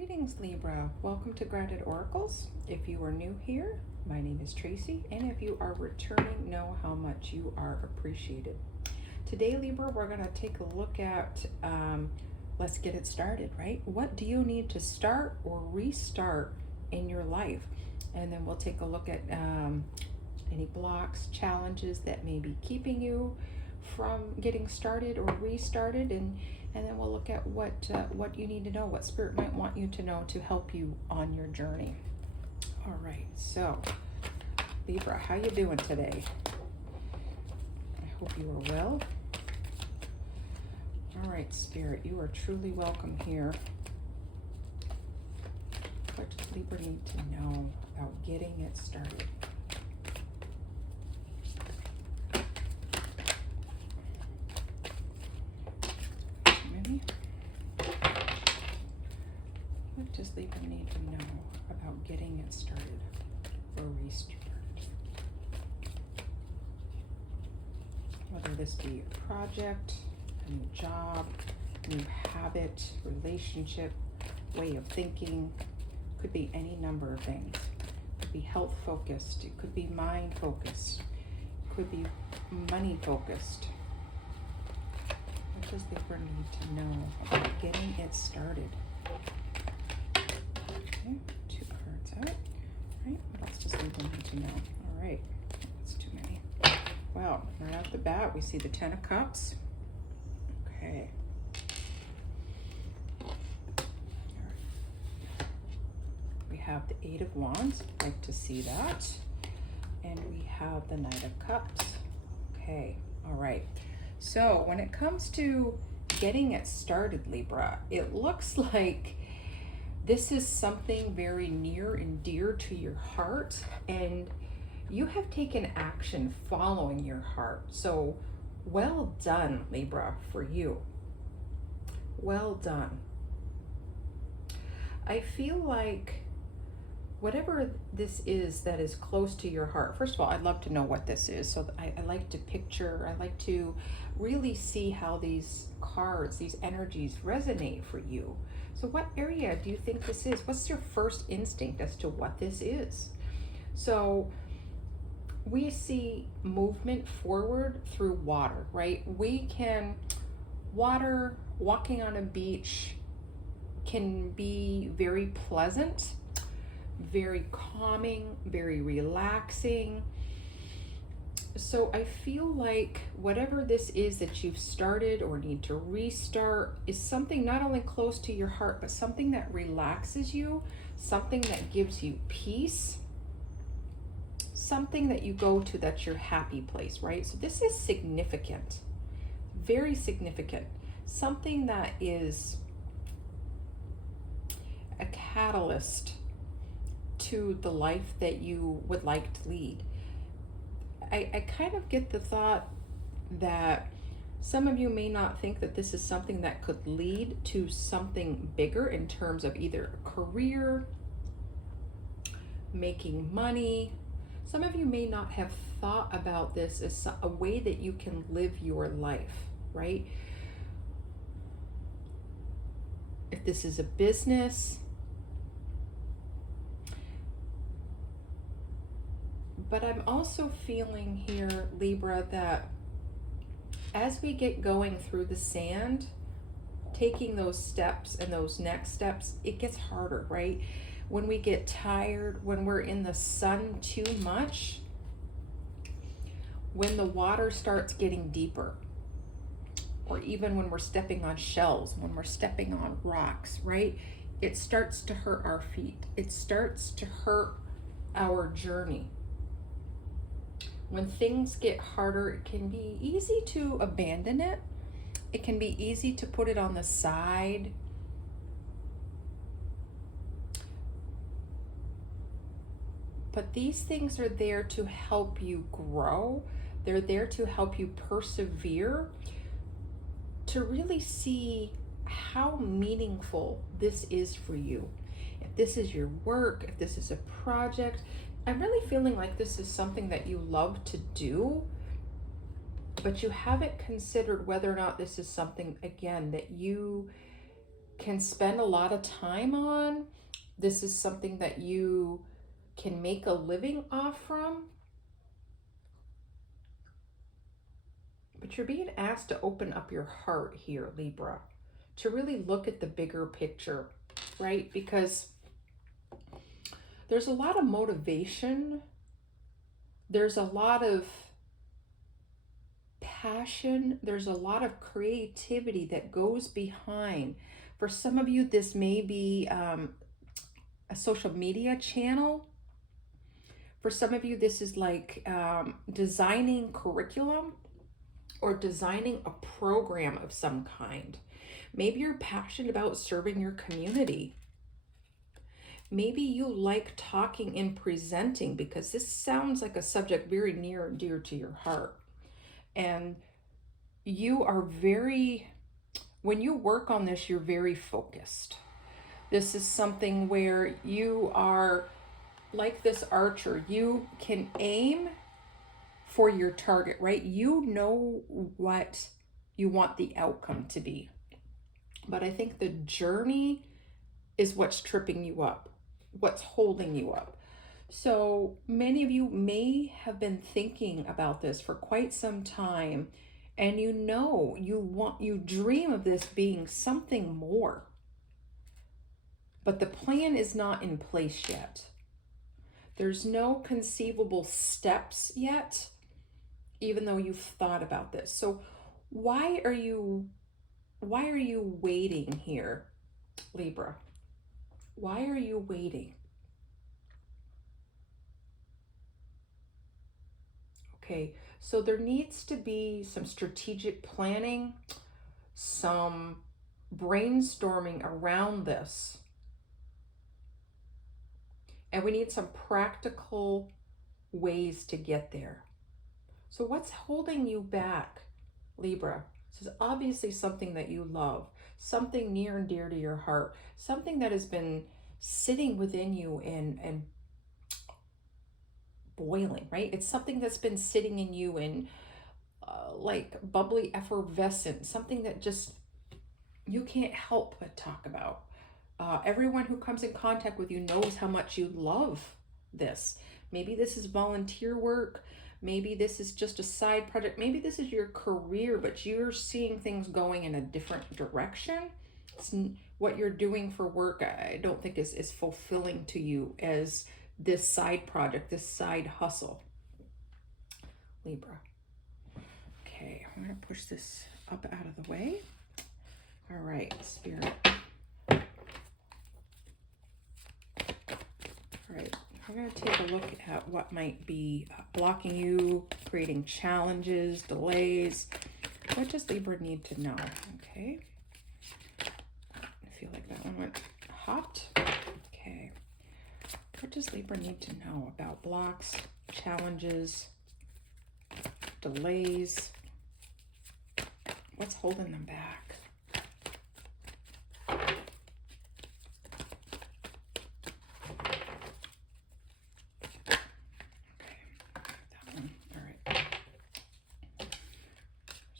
Greetings, Libra. Welcome to Grounded Oracles. If you are new here, my name is Tracy, and if you are returning, know how much you are appreciated. Today, Libra, we're going to take a look at, let's get it started, right? What do you need to start or restart in your life? And then we'll take a look at any blocks, challenges that may be keeping you from getting started or restarted, and then we'll look at what you need to know, what Spirit might want you to know to help you on your journey. All right, so Libra, how you doing today? I hope you are well. All right, Spirit, you are truly welcome here. What does Libra need to know about getting it started? What does Libra need to know about getting it started or restarted? Whether this be a project, a new job, a new habit, relationship, way of thinking, could be any number of things. It could be health focused, it could be mind focused, it could be money focused. What does Libra need to know about getting it started? Okay, 2 cards out. All right, what else does Libra need to know? All right, that's too many. Well, right off the bat, we see the 10 of Cups. Okay. All right. We have the 8 of Wands. I'd like to see that. And we have the Knight of Cups. Okay, all right. So when it comes to getting it started, Libra, it looks like this is something very near and dear to your heart, and you have taken action following your heart. So well done, Libra, for you. Well done. I feel like whatever this is that is close to your heart, first of all, I'd love to know what this is. So I like to picture, I like to really see how these cards, these energies resonate for you. So what area do you think this is? What's your first instinct as to what this is? So we see movement forward through water, right? We can, water, walking on a beach can be very pleasant, very calming, very relaxing. So I feel like whatever this is that you've started or need to restart is something not only close to your heart, but something that relaxes you, something that gives you peace, something that you go to that's your happy place, right? So this is significant, very significant, something that is a catalyst to the life that you would like to lead. I kind of get the thought that some of you may not think that this is something that could lead to something bigger in terms of either a career, making money. Some of you may not have thought about this as a way that you can live your life, right? If this is a business, but I'm also feeling here, Libra, that as we get going through the sand, taking those steps and those next steps, it gets harder, right? When we get tired, when we're in the sun too much, when the water starts getting deeper, or even when we're stepping on shells, when we're stepping on rocks, right? It starts to hurt our feet. It starts to hurt our journey. When things get harder, it can be easy to abandon it. It can be easy to put it on the side. But these things are there to help you grow. They're there to help you persevere, to really see how meaningful this is for you. If this is your work, if this is a project, I'm really feeling like this is something that you love to do, but you haven't considered whether or not this is something, again, that you can spend a lot of time on. This is something that you can make a living off from. But you're being asked to open up your heart here, Libra, to really look at the bigger picture, right? Because there's a lot of motivation. There's a lot of passion. There's a lot of creativity that goes behind. For some of you, this may be a social media channel. For some of you, this is like designing curriculum or designing a program of some kind. Maybe you're passionate about serving your community. Maybe you like talking and presenting, because this sounds like a subject very near and dear to your heart. And you are when you work on this, you're very focused. This is something where you are like this archer. You can aim for your target, right? You know what you want the outcome to be. But I think the journey is what's tripping you up, what's holding you up. So many of you may have been thinking about this for quite some time, and you dream of this being something more. But the plan is not in place yet. There's no conceivable steps yet, even though you've thought about this. So why are you waiting here, Libra? Why are you waiting? Okay, so there needs to be some strategic planning, some brainstorming around this. And we need some practical ways to get there. So what's holding you back, Libra? This is obviously something that you love, something near and dear to your heart, something that has been sitting within you and boiling, right? It's something that's been sitting in you in like bubbly effervescent, something that just you can't help but talk about. Everyone who comes in contact with you knows how much you love this. Maybe this is volunteer work. Maybe this is just a side project. Maybe this is your career, but you're seeing things going in a different direction. What you're doing for work, I don't think is fulfilling to you as this side project, this side hustle. Libra. Okay, I'm going to push this up out of the way. All right, Spirit. All right, we're going to take a look at what might be blocking you, creating challenges, delays. What does Libra need to know? Okay. I feel like that one went hot. Okay. What does Libra need to know about blocks, challenges, delays? What's holding them back?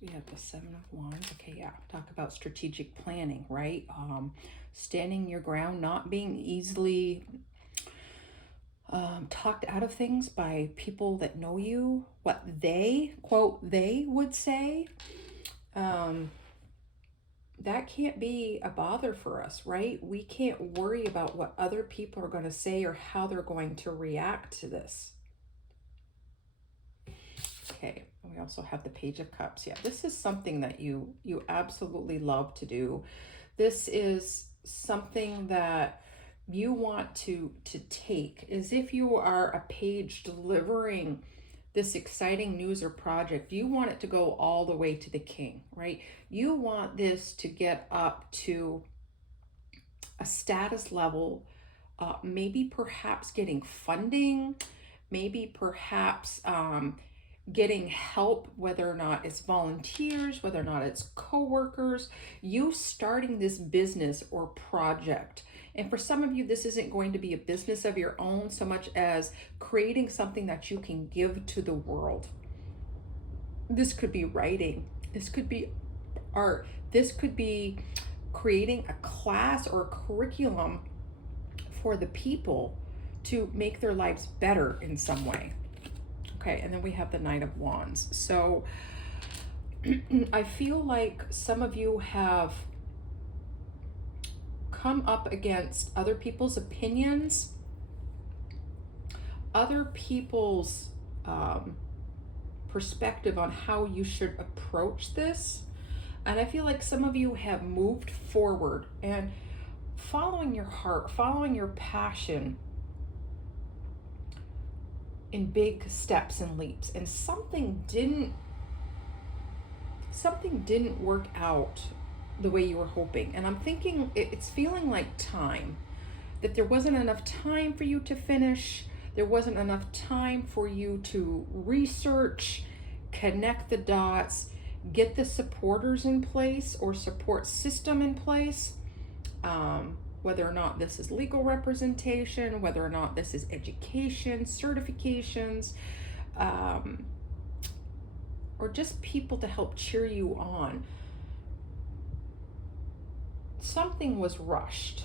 We have the Seven of Wands. Okay, yeah, talk about strategic planning, right? Standing your ground, not being easily talked out of things by people that know you, what they, quote, they would say. That can't be a bother for us, right? We can't worry about what other people are going to say or how they're going to react to this. Okay, we also have the Page of Cups. Yeah, this is something that you absolutely love to do. This is something that you want to take, as if you are a page delivering this exciting news or project. You want it to go all the way to the king, right? You want this to get up to a status level, maybe perhaps getting funding, maybe perhaps getting help, whether or not it's volunteers, whether or not it's co-workers, you starting this business or project. And for some of you, this isn't going to be a business of your own so much as creating something that you can give to the world. This could be writing. This could be art. This could be creating a class or a curriculum for the people to make their lives better in some way. Okay, and then we have the Knight of Wands. So I feel like some of you have come up against other people's opinions, other people's perspective on how you should approach this. And I feel like some of you have moved forward and following your heart, following your passion in big steps and leaps, and something didn't work out the way you were hoping. And I'm thinking it's feeling like time, that there wasn't enough time for you to finish. There wasn't enough time for you to research, connect the dots, get the supporters in place or support system in place. Whether or not this is legal representation, whether or not this is education, certifications, or just people to help cheer you on. Something was rushed.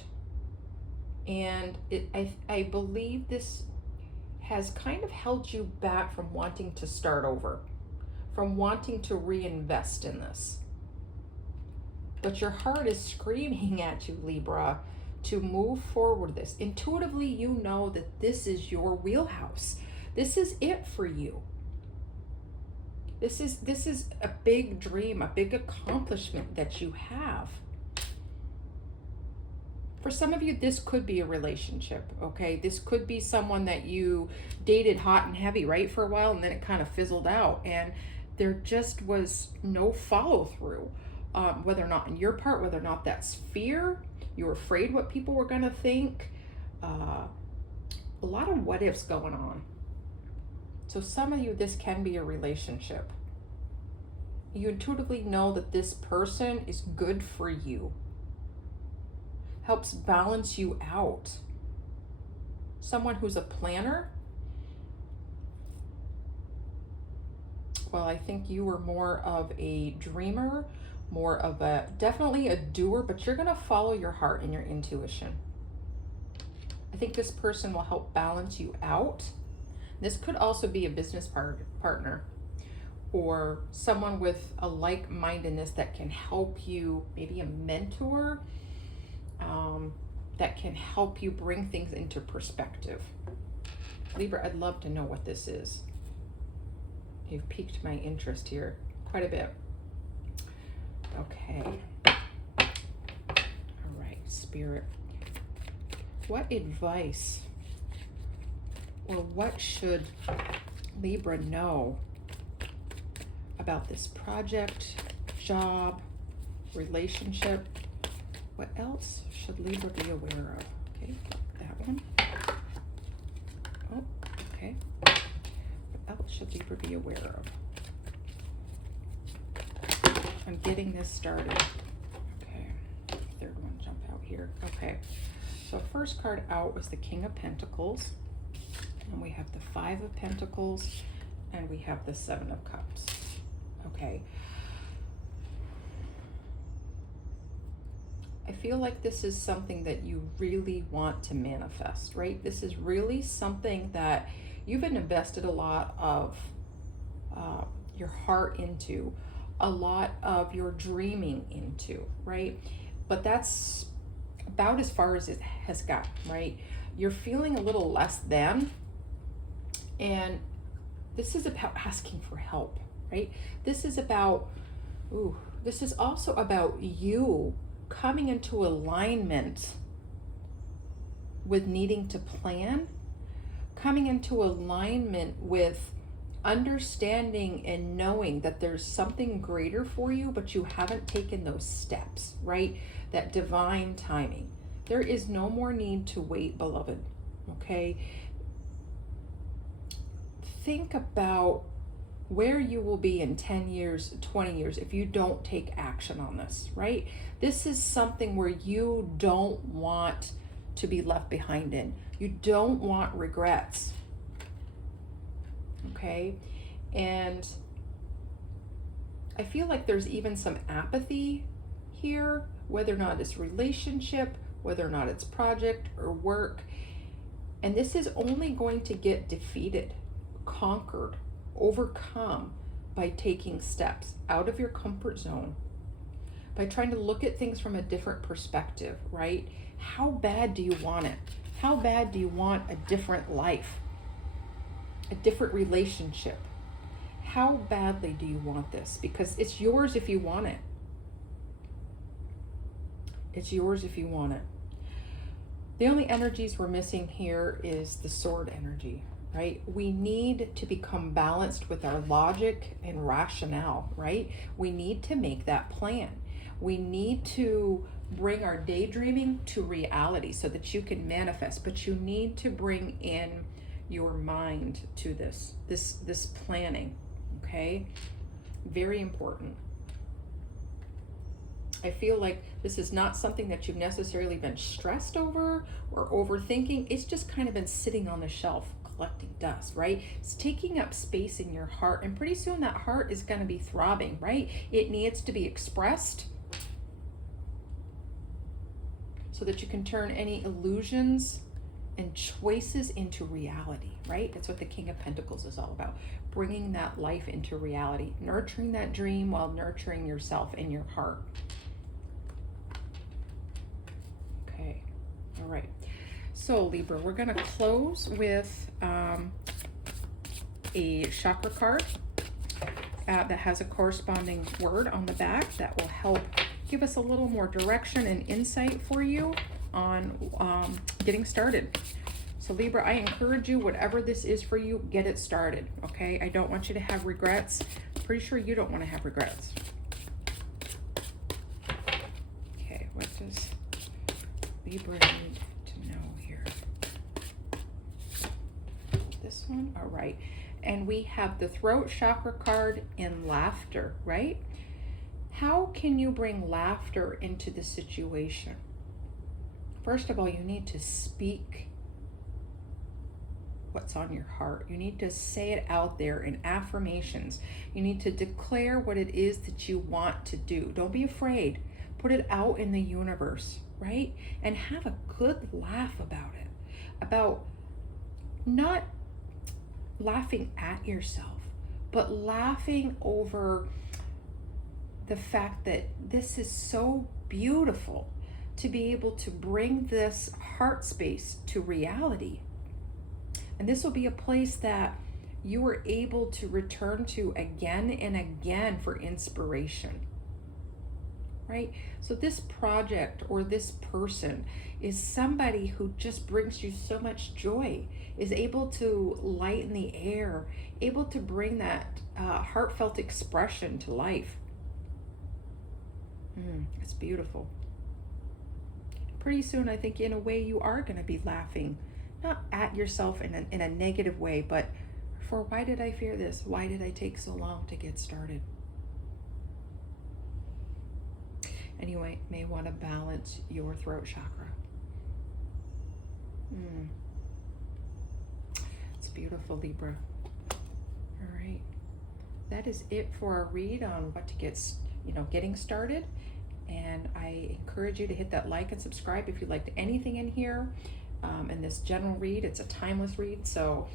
And I believe this has kind of held you back from wanting to start over, from wanting to reinvest in this. But your heart is screaming at you, Libra, to move forward this. Intuitively, you know that this is your wheelhouse. This is it for you. This is a big dream, a big accomplishment that you have. For some of you, this could be a relationship, okay? This could be someone that you dated hot and heavy, right, for a while, and then it kind of fizzled out, and there just was no follow through. Whether or not on your part, whether or not that's fear, you were afraid what people were going to think. A lot of what ifs going on. So some of you, this can be a relationship. You intuitively know that this person is good for you, helps balance you out. Someone who's a planner. Well, I think you were more of a dreamer, more of definitely a doer, but you're going to follow your heart and your intuition. I think this person will help balance you out. This could also be a business partner or someone with a like-mindedness that can help you, maybe a mentor, that can help you bring things into perspective. Libra, I'd love to know what this is. You've piqued my interest here quite a bit. Okay. All right, Spirit. What advice or what should Libra know about this project, job, relationship? What else should Libra be aware of? Okay, that one. Oh, okay. What else should Libra be aware of? I'm getting this started. Okay, third one jump out here. Okay, so first card out was the King of Pentacles, and we have the Five of Pentacles, and we have the Seven of Cups. Okay, I feel like this is something that you really want to manifest, right? This is really something that you've invested a lot of your heart into, a lot of your dreaming into, right? But that's about as far as it has got, right? You're feeling a little less than, and this is about asking for help, right? This is about, this is also about you coming into alignment with needing to plan, coming into alignment with understanding and knowing that there's something greater for you, but you haven't taken those steps, right? That divine timing. There is no more need to wait, beloved, okay? Think about where you will be in 10 years, 20 years if you don't take action on this, right? This is something where you don't want to be left behind in. You don't want regrets. Okay, and I feel like there's even some apathy here whether or not it's relationship, whether or not it's project or work. And this is only going to get defeated, conquered, overcome by taking steps out of your comfort zone, by trying to look at things from a different perspective, right? How bad do you want it? How bad do you want a different life, a different relationship? How badly do you want this? Because it's yours if you want it. It's yours if you want it. The only energies we're missing here is the sword energy, right? We need to become balanced with our logic and rationale, right? We need to make that plan. We need to bring our daydreaming to reality so that you can manifest, but you need to bring in your mind to this planning, okay? Very important. I feel like this is not something that you've necessarily been stressed over or overthinking. It's just kind of been sitting on the shelf collecting dust, right? It's taking up space in your heart, and pretty soon that heart is going to be throbbing, right? It needs to be expressed so that you can turn any illusions and choices into reality, right? That's what the King of Pentacles is all about. Bringing that life into reality, nurturing that dream while nurturing yourself in your heart. Okay, all right. So Libra, we're gonna close with a chakra card that has a corresponding word on the back that will help give us a little more direction and insight for you on getting started. So Libra, I encourage you, whatever this is for you, get it started, okay? I don't want you to have regrets. I'm pretty sure you don't want to have regrets. Okay, what does Libra need to know here? This one, all right. And we have the throat chakra card in laughter, right? How can you bring laughter into the situation? First of all, you need to speak what's on your heart. You need to say it out there in affirmations. You need to declare what it is that you want to do. Don't be afraid. Put it out in the universe, right? And have a good laugh about it. About not laughing at yourself, but laughing over the fact that this is so beautiful to be able to bring this heart space to reality. And this will be a place that you are able to return to again and again for inspiration, right? So this project or this person is somebody who just brings you so much joy, is able to lighten the air, able to bring that heartfelt expression to life. It's beautiful. Pretty soon, I think in a way you are going to be laughing, not at yourself in a negative way, but for why did I fear this? Why did I take so long to get started? Anyway, may want to balance your throat chakra. It's beautiful, Libra. All right. That is it for our read on what to get, getting started. And I encourage you to hit that like and subscribe if you liked anything in here. In this general read, it's a timeless read. So,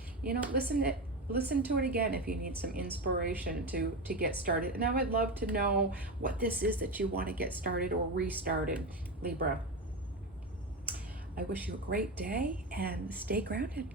listen to it again if you need some inspiration to get started. And I would love to know what this is that you want to get started or restarted, Libra. I wish you a great day and stay grounded.